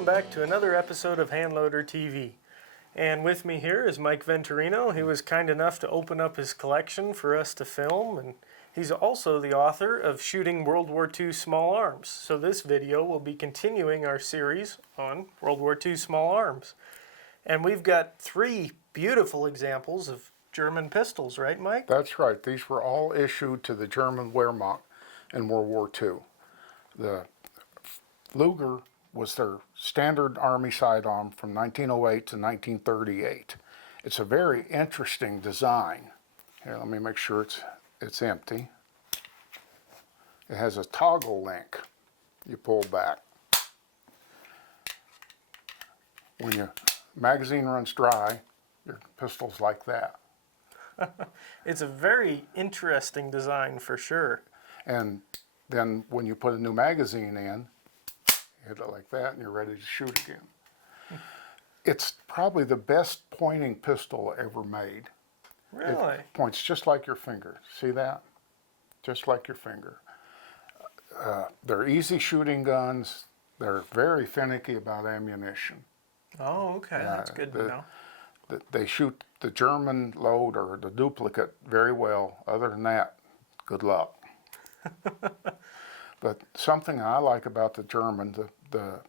welcome back to another episode of Handloader TV. And with me here is Mike Venturino. He was kind enough to open up his collection for us to film, and he's also the author of Shooting World War II Small Arms. So this video will be continuing our series on World War II Small Arms. And we've got three beautiful examples of German pistols, right, Mike? That's right. These were all issued to the German Wehrmacht in World War II. The Luger was their standard Army sidearm from 1908 to 1938. It's a very interesting design. Here, let me make sure it's empty. It has a toggle link. You pull back. When your magazine runs dry, your pistol's like that. It's a very interesting design for sure. And then when you put a new magazine in, you hit it like that and you're ready to shoot again. It's probably the best pointing pistol ever made. Really? It points just like your finger. See that? Just like your finger. They're easy shooting guns. They're very finicky about ammunition. Oh, okay. That's good to know. They shoot the German load or the duplicate very well. Other than that, good luck. But something I like about the German, the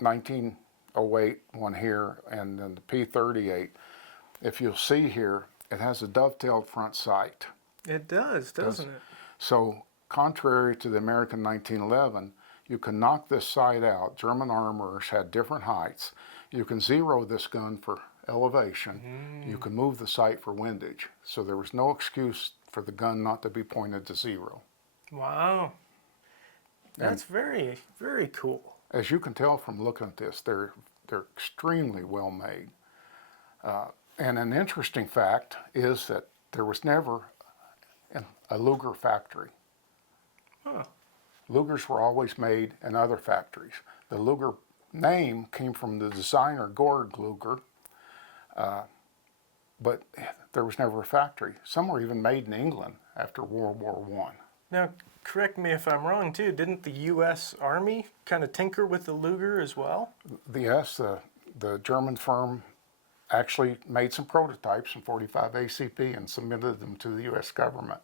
1908 one here and then the P38, if you'll see here, it has a dovetailed front sight. It does, doesn't it? So contrary to the American 1911, you can knock this sight out. German armorers had different heights. You can zero this gun for elevation. You can move the sight for windage. So there was no excuse for the gun not to be pointed to zero. Wow. That's very, very cool. As you can tell from looking at this, they're extremely well made. And an interesting fact is that there was never a Luger factory. Huh. Lugers were always made in other factories. The Luger name came from the designer Georg Luger, but there was never a factory. Some were even made in England after World War I. Now, correct me if I'm wrong too, didn't the U.S. Army kind of tinker with the Luger as well? Yes, the German firm actually made some prototypes in 45 ACP and submitted them to the U.S. government.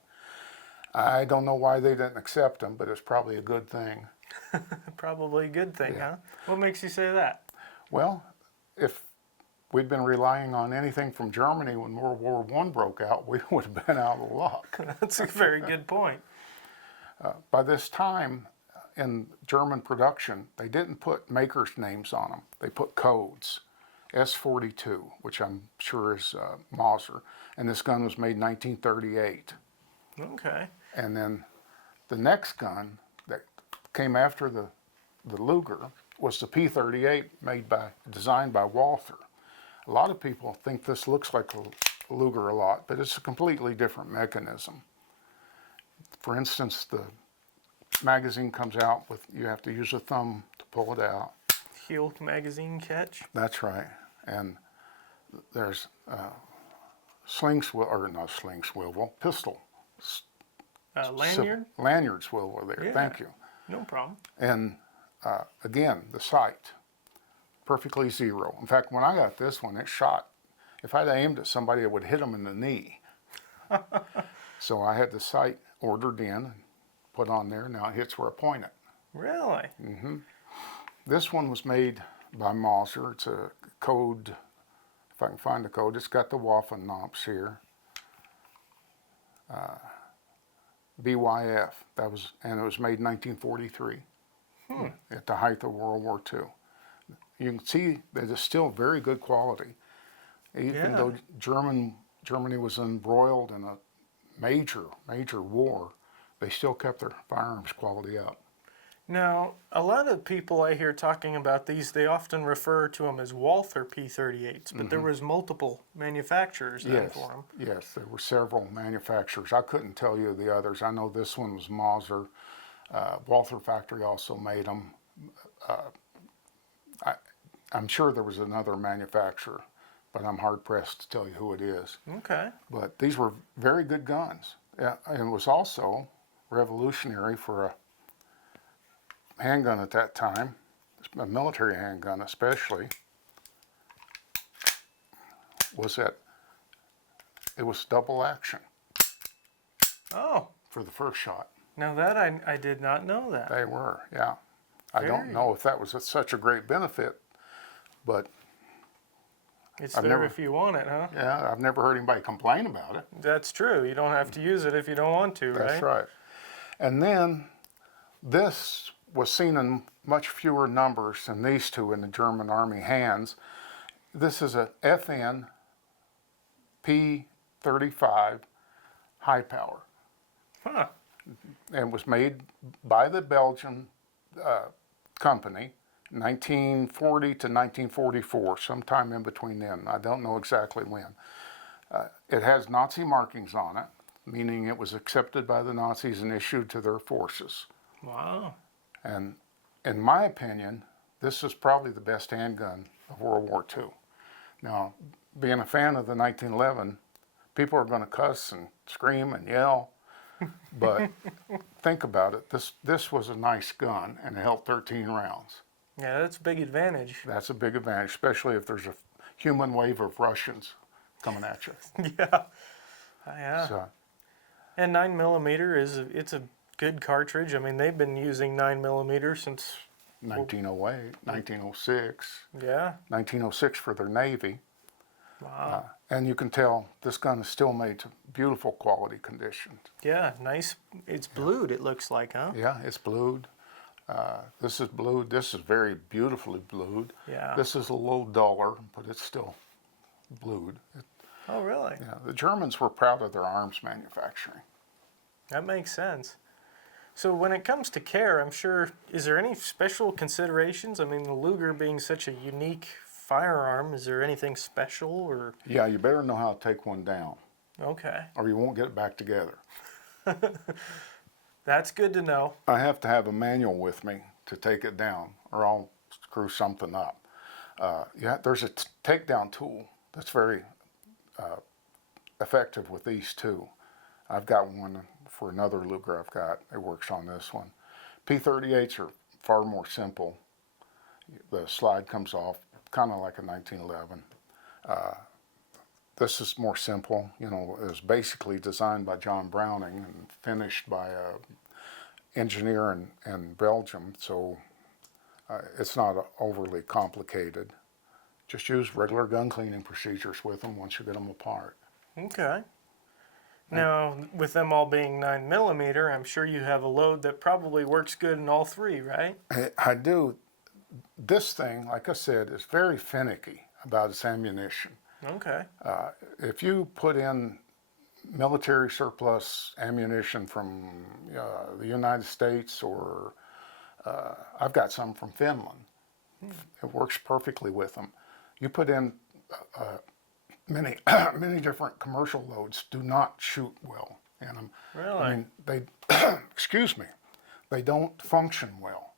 I don't know why they didn't accept them, but it's probably a good thing. Probably a good thing, huh? What makes you say that? Well, if we'd been relying on anything from Germany when World War I broke out, we would have been out of luck. That's a very good point. By this time in German production, they didn't put makers' names on them. They put codes. S42, which I'm sure is Mauser, and this gun was made in 1938. Okay. And then the next gun that came after the Luger was the P38, designed by Walther. A lot of people think this looks like a Luger a lot, but it's a completely different mechanism. For instance, the magazine comes out with, you have to use a thumb to pull it out. Heel magazine catch? That's right. And there's sling swivel, or not sling swivel, pistol. Lanyard? Lanyard swivel there, Yeah, thank you. No problem. And again, the sight, perfectly zero. In fact, when I got this one, it shot. If I'd aimed at somebody, it would hit them in the knee. So I had the sight ordered in and put on there. Now it hits where I point it. Really? Mm-hmm. This one was made by Mauser. It's a code, if I can find the code, it's got the Waffen knobs here. BYF, and it was made in 1943 at the height of World War II. You can see that it's still very good quality. Even though Germany was embroiled in a major war, they still kept their firearms quality up. Now, a lot of people I hear talking about these, they often refer to them as Walther P38s, but there was multiple manufacturers then for them. Yes, there were several manufacturers. I couldn't tell you the others. I know this one was Mauser. Walther factory also made them. I'm sure there was another manufacturer, but I'm hard-pressed to tell you who it is. Okay. But these were very good guns. And it was also revolutionary for a handgun at that time. a military handgun especially, was that it was double action Oh, for the first shot. now that I did not know that. They were, yeah. I don't Very. know if that was such a great benefit, but It's I've there never- if you want it, huh? yeah, I've never heard anybody complain about it. That's true. You don't have to use it if you don't want to, right? That's right. And then this was seen in much fewer numbers than these two in the German Army hands. This is a FN P35 high power. Huh. And was made by the Belgian company, 1940 to 1944, sometime in between then. I don't know exactly when. It has Nazi markings on it, meaning it was accepted by the Nazis and issued to their forces. Wow. And in my opinion, this is probably the best handgun of World War II. Now, being a fan of the 1911, people are going to cuss and scream and yell, but think about it. This was a nice gun, and it held 13 rounds. Yeah, that's a big advantage. That's a big advantage, especially if there's a human wave of Russians coming at you. Yeah. Yeah. So, And 9mm it's a good cartridge. I mean, they've been using 9mm since 1908, 1906, yeah. 1906 for their Navy. Wow. And you can tell this gun is still made to beautiful quality conditions. Yeah, nice. It's blued. It looks like, huh? Yeah, it's blued. This is blued. This is very beautifully blued. Yeah. This is a little duller, but it's still blued. Oh, really? Yeah, the Germans were proud of their arms manufacturing. That makes sense. So when it comes to care, I'm sure, is there any special considerations? I mean, the Luger being such a unique firearm, is there anything special or? Yeah, you better know how to take one down, Okay. or you won't get it back together. That's good to know. I have to have a manual with me to take it down, or I'll screw something up. Yeah, there's a takedown tool that's very effective with these two. I've got one for another Luger I've got. It works on this one. P38s are far more simple. The slide comes off, kind of like a 1911. This is more simple. You know, it was basically designed by John Browning and finished by an engineer in Belgium, so it's not overly complicated. Just use regular gun cleaning procedures with them once you get them apart. Okay. Now, with them all being 9mm, I'm sure you have a load that probably works good in all three, right? I do. This thing, like I said, is very finicky about its ammunition. Okay. If you put in military surplus ammunition from the United States, or I've got some from Finland, it works perfectly with them. You put in many many different commercial loads do not shoot well in them. Really? I mean, they excuse me, they don't function well.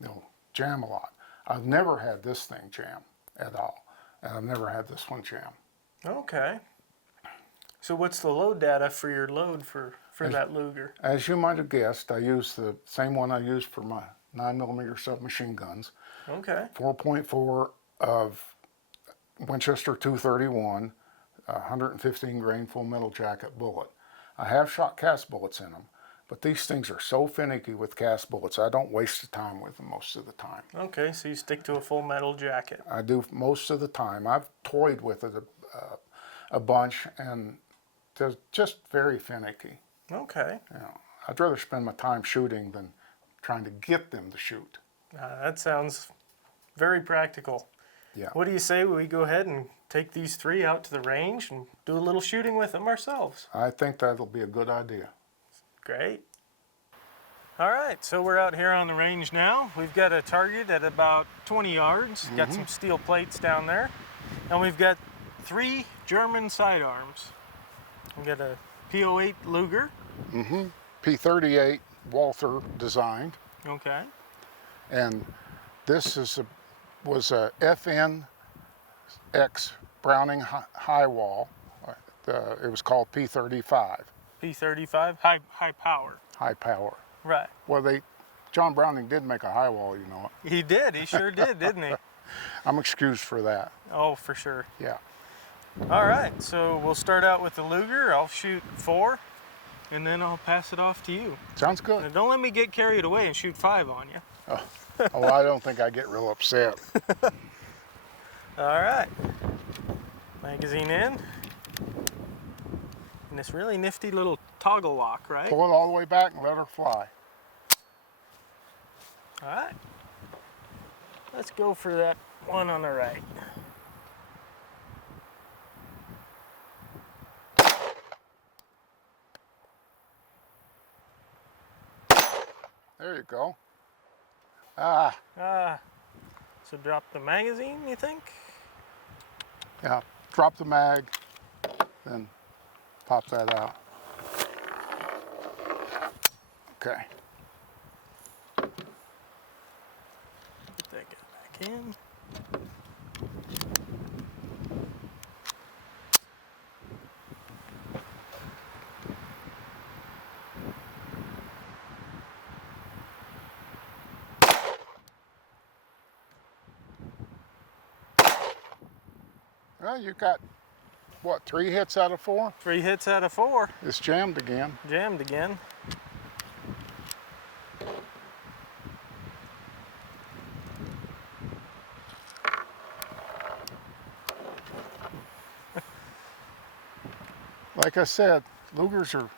They'll jam a lot. I've never had this thing jam at all, and I've never had this one jam. Okay. So what's the load data for your load for that Luger? As you might have guessed, I use the same one I used for my 9mm submachine guns. Okay. 4.4 of Winchester 231, 115 grain full metal jacket bullet. I have shot cast bullets in them, but these things are so finicky with cast bullets, I don't waste the time with them most of the time. Okay, so you stick to a full metal jacket. I do most of the time. I've toyed with it a bunch, and they're just very finicky. Okay. You know, I'd rather spend my time shooting than trying to get them to shoot. That sounds very practical. Yeah. What do you say we go ahead and take these three out to the range and do a little shooting with them ourselves? I think that'll be a good idea. Great. All right, so we're out here on the range now. We've got a target at about 20 yards. Got some steel plates down there. And we've got 3 German sidearms. We've got a P08 Luger. P38 Walther designed, Okay. and this was a FN X Browning high wall. It was called P35, P35, high power. high power. Right. Well, they John Browning did make a high wall, you know it. He did. He sure did, didn't he? I'm excused for that. Oh, for sure. Yeah. All right, so we'll start out with the Luger. I'll shoot 4, and then I'll pass it off to you. Sounds good. Now, don't let me get carried away and shoot 5 on you. Oh, I don't think I get real upset. All right, magazine in. And this really nifty little toggle lock, right? Pull it all the way back and let her fly. All right, let's go for that one on the right. There you go. So drop the magazine, you think? Yeah, drop the mag, then pop that out. Okay. Put that guy back in. Well, you got, what, 3 hits out of 4? 3 hits out of 4. It's jammed again. Jammed again. Like I said, Lugers are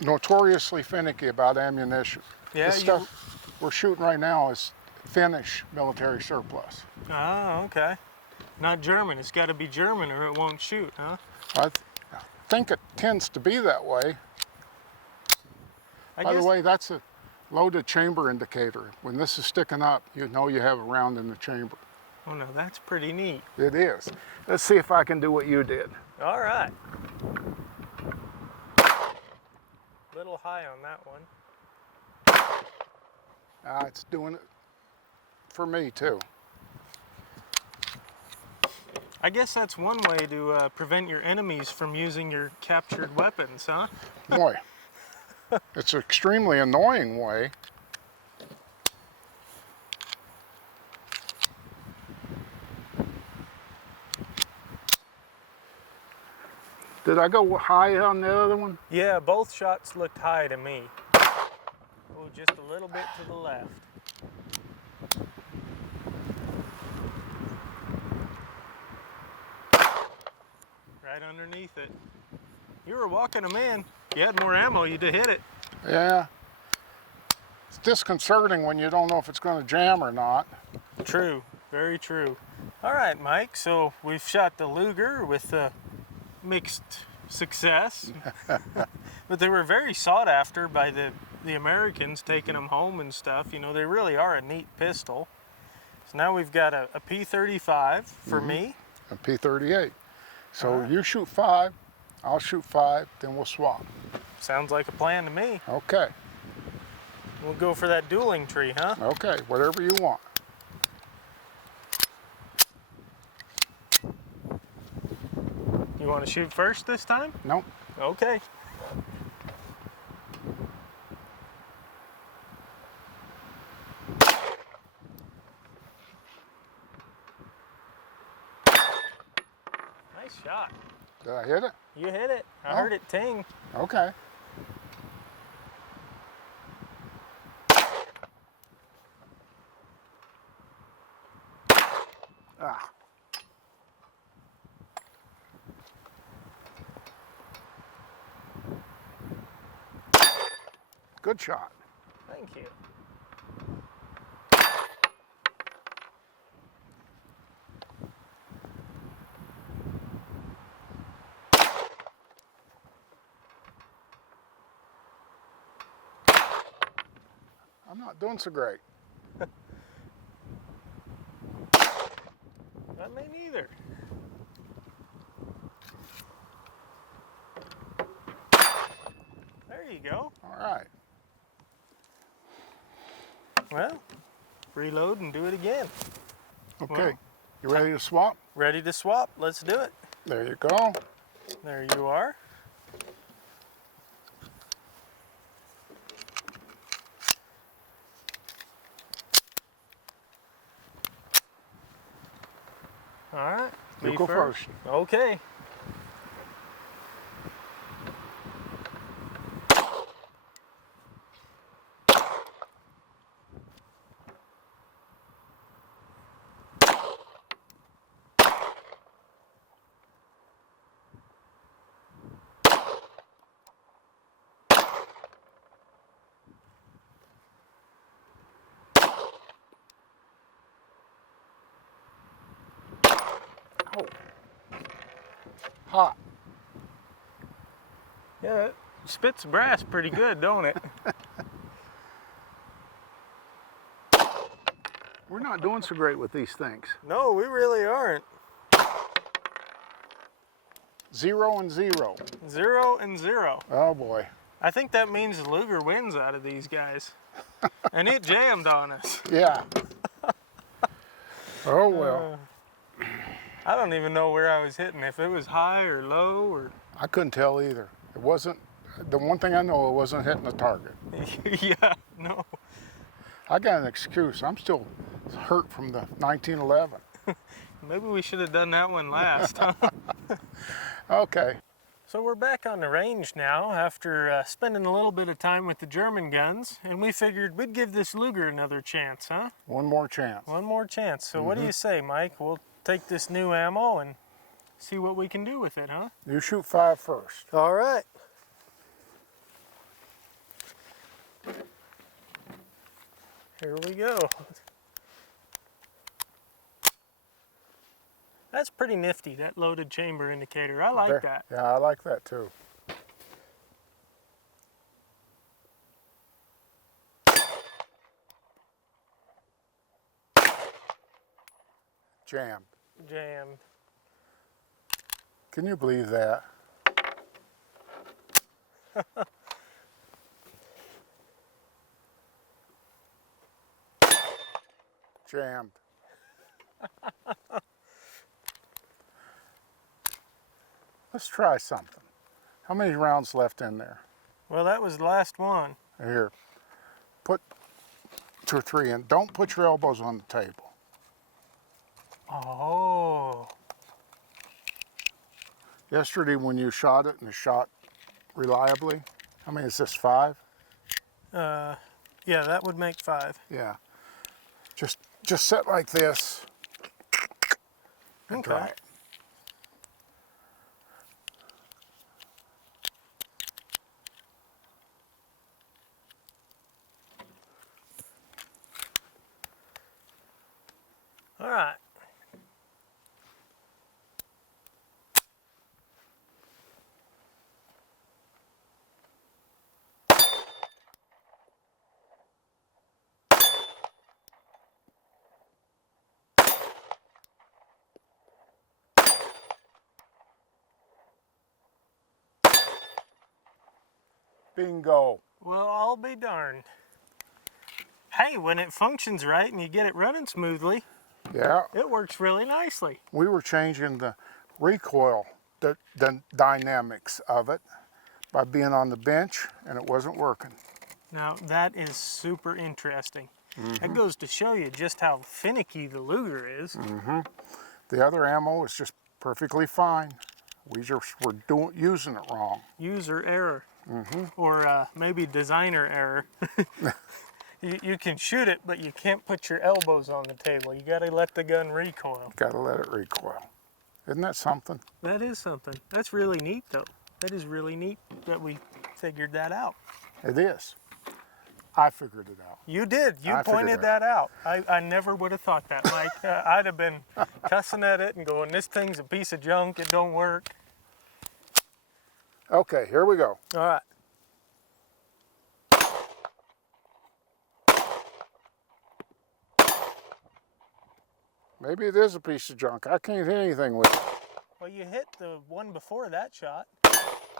notoriously finicky about ammunition. Yeah, the stuff we're shooting right now is Finnish military surplus. Oh, okay. Not German. It's got to be German or it won't shoot, huh? I think it tends to be that way. By the way, that's a loaded chamber indicator. When this is sticking up, you know you have a round in the chamber. Oh no, that's pretty neat. It is. Let's see if I can do what you did. All right. Little high on that one. It's doing it for me too. I guess that's one way to prevent your enemies from using your captured weapons, huh? Boy, it's an extremely annoying way. Did I go high on the other one? Yeah, both shots looked high to me. Oh, just a little bit to the left. Right underneath it. You were walking them in. You had more ammo, you'd have hit it. Yeah. It's disconcerting when you don't know if it's going to jam or not. True, very true. All right, Mike, so we've shot the Luger with mixed success. But they were very sought after by the Americans, taking them home and stuff. You know, they really are a neat pistol. So now we've got a P35 for me. A P38. So you shoot 5, I'll shoot 5, then we'll swap. Sounds like a plan to me. Okay. We'll go for that dueling tree, huh? Okay, whatever you want. You want to shoot first this time? Nope. Okay. Nice shot. Did I hit it? You hit it. I heard it ting. Okay. Good shot. Thank you. I'm not doing so great. Not me neither. There you go. All right. Well, reload and do it again. Okay. Well, You ready to swap? ready to swap. Let's do it. There you go. There you are. All right. You Me go first. Okay. Oh. Hot. Yeah, it spits brass pretty good, don't it? We're not doing so great with these things. No, we really aren't. 0 and 0. 0 and 0. Oh boy. I think that means Luger wins out of these guys. And it jammed on us. Yeah. Oh well. I don't even know where I was hitting, if it was high or low or... I couldn't tell either. It wasn't, the one thing I know, it wasn't hitting the target. Yeah, no. I got an excuse. I'm still hurt from the 1911. Maybe we should have done that one last, huh? Okay. So we're back on the range now after spending a little bit of time with the German guns, and we figured we'd give this Luger another chance, huh? One more chance. One more chance. So what do you say, Mike? We'll take this new ammo and see what we can do with it, huh? You shoot 5 first. All right. Here we go. That's pretty nifty, that loaded chamber indicator. I like There. that. Yeah, I like that too. Jammed. Jammed. Can you believe that? Jammed. Let's try something. How many rounds left in there? Well, that was the last one. Here, put 2 or 3 in. Don't put your elbows on the table. Oh. Yesterday when you shot it and it shot reliably, how many is this, 5? Yeah, that would make 5. Yeah. Just sit like this and Okay. try it. All right. Bingo. Well, I'll be darned. Hey, when it functions right and you get it running smoothly, Yeah, it works really nicely. we were changing the recoil, the dynamics of it by being on the bench and it wasn't working. Now, that is super interesting. That goes to show you just how finicky the Luger is. The other ammo is just perfectly fine. We just were using it wrong. User error. Or maybe designer error. You can shoot it, but you can't put your elbows on the table. You gotta let the gun recoil. Gotta let it recoil. Isn't that something? That is something. That's really neat, though. That is really neat that we figured that out. It is. I figured it out. You did. You I figured pointed it that out. I never would have thought that, Mike. I'd have been cussing at it and going, this thing's a piece of junk. It don't work. Okay, here we go. All right. Maybe it is a piece of junk. I can't hit anything with it. Well, you hit the one before that shot.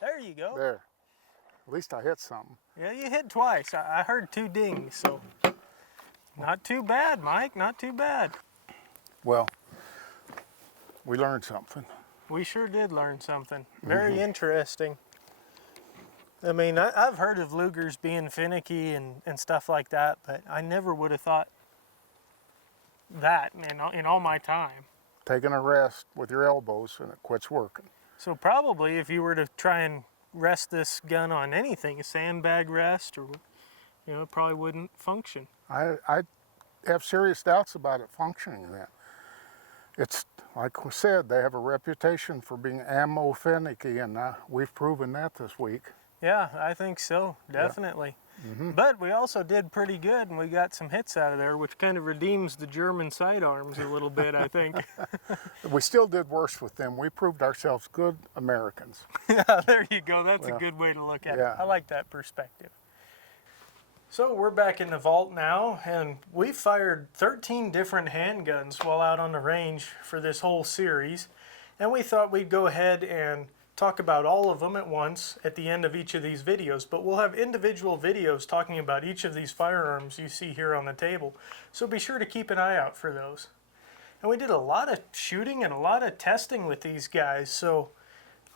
There you go. There. At least I hit something. Yeah, you hit twice. I heard 2 dings, so not too bad, Mike. Not too bad. Well, we learned something. We sure did learn something. Very interesting. I mean, I've heard of Lugers being finicky and stuff like that, but I never would have thought that in all my time. taking a rest with your elbows and it quits working. So probably if you were to try and rest this gun on anything, a sandbag rest, or it probably wouldn't function. I have serious doubts about it functioning then. It's, like we said, they have a reputation for being ammo finicky, and we've proven that this week. Yeah, I think so, definitely. Yeah. But we also did pretty good, and we got some hits out of there, which kind of redeems the German sidearms a little bit, I think. We still did worse with them. We proved ourselves good Americans. Yeah, there you go. That's a good way to look at it. I like that perspective. So we're back in the vault now, and we fired 13 different handguns while out on the range for this whole series. And we thought we'd go ahead and talk about all of them at once at the end of each of these videos. But we'll have individual videos talking about each of these firearms you see here on the table. So be sure to keep an eye out for those. And we did a lot of shooting and a lot of testing with these guys. So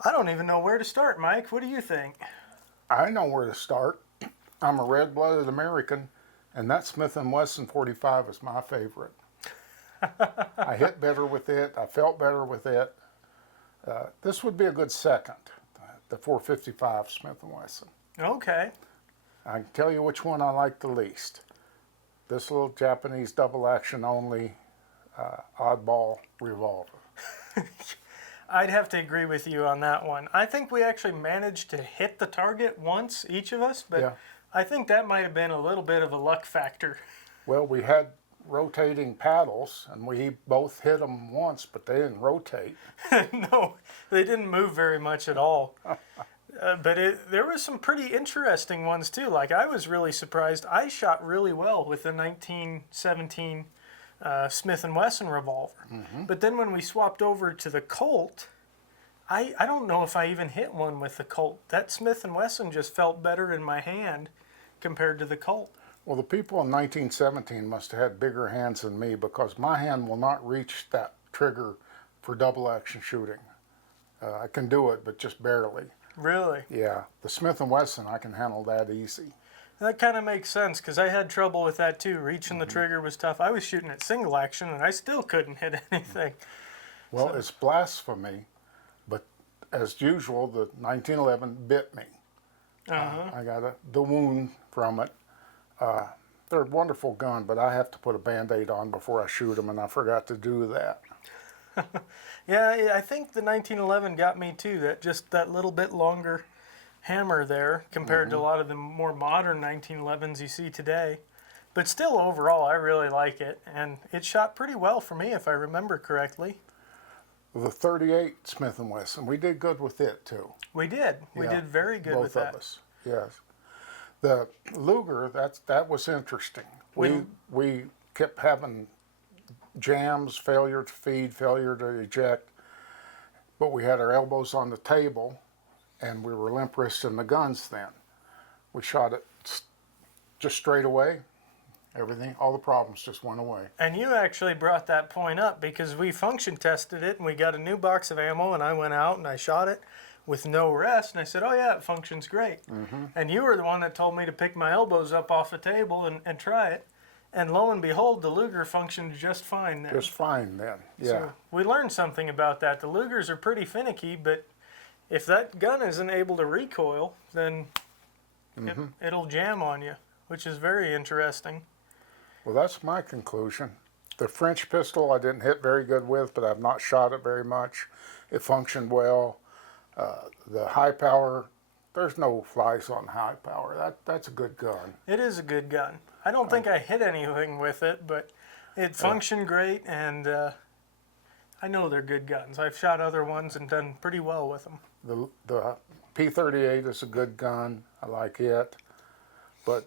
I don't even know where to start, Mike. What do you think? I know where to start. I'm a red-blooded American, and that Smith & Wesson 45 is my favorite. I hit better with it. I felt better with it. This would be a good second, the 455 Smith & Wesson. Okay. I can tell you which one I like the least. This little Japanese double action only oddball revolver. I'd have to agree with you on that one. I think we actually managed to hit the target once, each of us, but yeah. I think that might have been a little bit of a luck factor. Well, we had rotating paddles, and we both hit them once, but they didn't rotate. No, they didn't move very much at all. But there was some pretty interesting ones, too. Like, I was really surprised. I shot really well with the 1917 Smith & Wesson revolver. Mm-hmm. But then when we swapped over to the Colt, I don't know if I even hit one with the Colt. That Smith & Wesson just felt better in my hand compared to the Colt. Well, the people in 1917 must have had bigger hands than me, because my hand will not reach that trigger for double action shooting. I can do it, but just barely. Really? Yeah. The Smith & Wesson, I can handle that easy. That kind of makes sense, because I had trouble with that too. Reaching the trigger was tough. I was shooting at single action, and I still couldn't hit anything. Well, it's blasphemy, but as usual, the 1911 bit me. I got the wound from it. They're a wonderful gun, but I have to put a Band-Aid on before I shoot them, and I forgot to do that. Yeah, I think the 1911 got me too. That little bit longer hammer there compared to a lot of the more modern 1911s you see today. But still, overall, I really like it, and it shot pretty well for me, if I remember correctly. The 38 Smith & Wesson, we did good with it too. We did. We did very good with that. Both of us, yes. The Luger, that was interesting. We kept having jams, failure to feed, failure to eject, but we had our elbows on the table, and we were limp wristing the guns then. We shot it just straight away. Everything, all the problems just went away. And you actually brought that point up, because we function tested it, and we got a new box of ammo, and I went out and I shot it with no rest, and I said, oh yeah, it functions great. And you were the one that told me to pick my elbows up off the table and try it. And lo and behold, the Luger functioned just fine then. Just fine then, yeah. So we learned something about that. The Lugers are pretty finicky, but if that gun isn't able to recoil, then it'll jam on you, which is very interesting. Well, that's my conclusion. The French pistol I didn't hit very good with, but I've not shot it very much. It functioned well. The high power, there's no flies on high power. That's a good gun. It is a good gun. I don't think I hit anything with it, but it functioned great, and I know they're good guns. I've shot other ones and done pretty well with them. The P38 is a good gun. I like it. But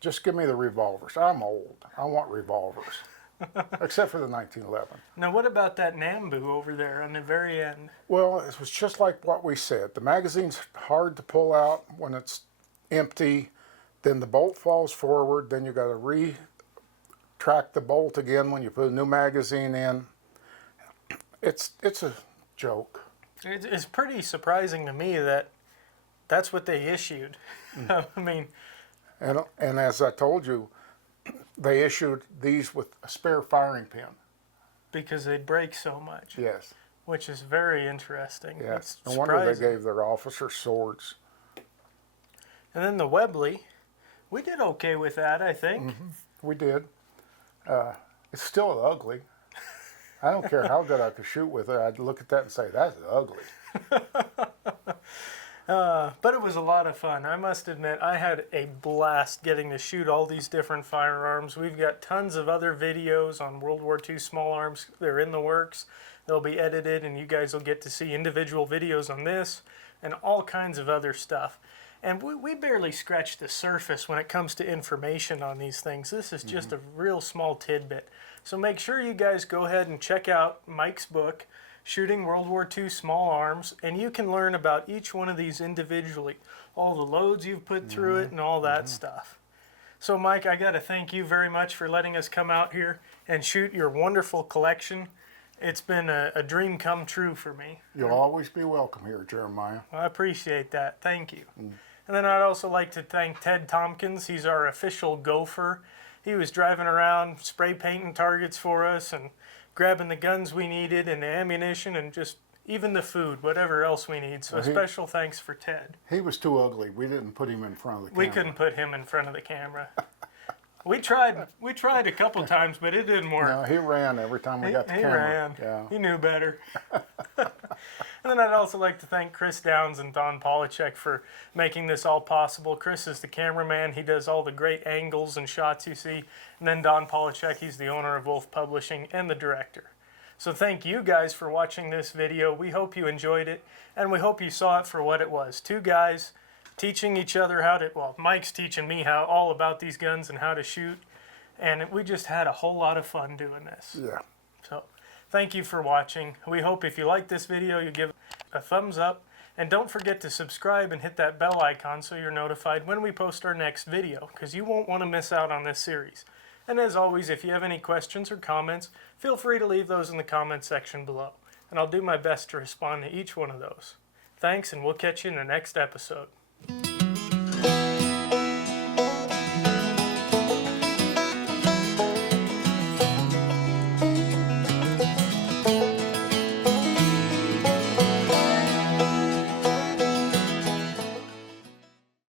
just give me the revolvers. I'm old. I want revolvers. Except for the 1911. Now, what about that Nambu over there on the very end? Well, it was just like what we said. The magazine's hard to pull out when it's empty. Then the bolt falls forward. Then you got to retract the bolt again when you put a new magazine in. It's a joke. It's pretty surprising to me that that's what they issued. I mean, and as I told you, they issued these with a spare firing pin. because they break so much. Yes. Which is very interesting. Yes. It's No wonder they surprising. gave their officers swords. And then the Webley, we did okay with that, I think. We did. It's still ugly. I don't care how good I could shoot with it. I'd look at that and say, that's ugly. But it was a lot of fun. I must admit, I had a blast getting to shoot all these different firearms. We've got tons of other videos on World War II small arms. They're in the works. They'll be edited, and you guys will get to see individual videos on this and all kinds of other stuff. And we barely scratched the surface when it comes to information on these things. This is just a real small tidbit. So make sure you guys go ahead and check out Mike's book, Shooting World War II Small Arms, and you can learn about each one of these individually, all the loads you've put through it and all that stuff. So Mike, I got to thank you very much for letting us come out here and shoot your wonderful collection. It's been a dream come true for me. You'll always be welcome here, Jeremiah. I appreciate that. Thank you. And then I'd also like to thank Ted Tompkins. He's our official gopher. He was driving around spray painting targets for us and grabbing the guns we needed and the ammunition and just even the food, whatever else we need. So a special thanks for Ted. He was too ugly. We didn't put him in front of the camera. We couldn't put him in front of the camera. We tried a couple times, but it didn't work. No, he ran every time we got the He camera. ran. Yeah. He knew better. And then I'd also like to thank Chris Downs and Don Polachek for making this all possible. Chris is the cameraman. He does all the great angles and shots you see. And then Don Polachek, he's the owner of Wolf Publishing and the director. So thank you guys for watching this video. We hope you enjoyed it, and we hope you saw it for what it was. Two guys teaching each other how to, well, Mike's teaching me all about these guns and how to shoot. And we just had a whole lot of fun doing this. Yeah. So thank you for watching. We hope if you like this video, you give it a thumbs up. And don't forget to subscribe and hit that bell icon so you're notified when we post our next video, because you won't want to miss out on this series. And as always, if you have any questions or comments, feel free to leave those in the comment section below. And I'll do my best to respond to each one of those. Thanks, and we'll catch you in the next episode.